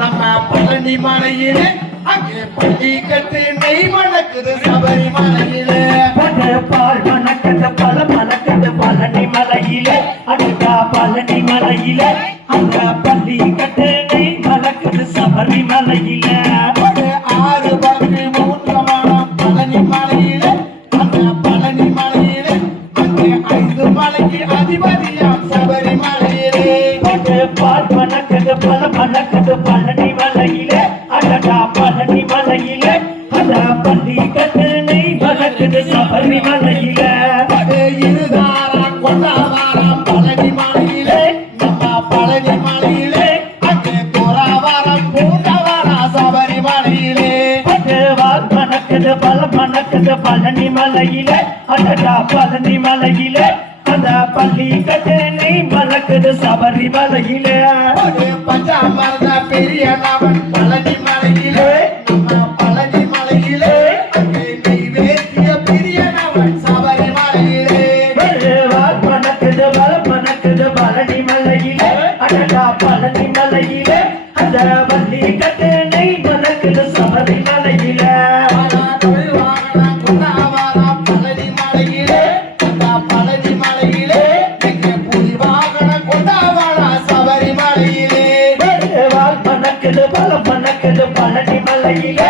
நம்ம பழனி மலையிலே அங்கே பள்ளி கட்டு நெய் மணக்குது சபரிமலையிலே பால் மணக்குது பல மணக்குது பழனி மலையிலே அடுக்கா பழனி மலையிலே அங்க பள்ளி கட்டு நெய் மணக்குது சபரிமலையிலே 6 பங்கு 3 மணம் பழனி மலையிலே அந்த பழனி மலையிலே அங்கே 5 மலைக்கு அதிபதியாம் சபரிமலையிலே பால் மணக்குது பல மணக்குது பழனி மலையிலே அடடா பழனி மலையிலே அந்த பள்ளி கட்டு நெய் மணக்குது சபரிமலையிலே இருதாரம் கொண்டாவாரம் பழனி மலையிலே நம்ம பழனி மலையிலே அங்கே துறாவாரம் பூண்டவாரா சபரிமலையிலே வால் மணக்குது பல மணக்குது பழனி மலையிலே அடடா பழனி மலையிலே அந்த பள்ளி கட்டு நெய் மணக்குது சபரிமலையிலே பஞ்சாமர்த பெரிய நவன் பழனி மலையிலே நம்ம பழனி மலையிலே அங்கே நெய்வேத்திய பெரிய நவன் சபரிமலையிலே வால் மணக்குது பல மணக்குது பழனி மலையிலே அடடா பழனி மலையிலே அந்த பள்ளி கட்டு நெய் மணக்குது சபரிமலையிலே பழனி மலையிலே அந்த பழனி மலையிலே எங்கே புலி வாகனம் கொண்டாவாளா சபரிமலையிலே வால் மணக்குது பல மணக்குது பழனி மலையிலே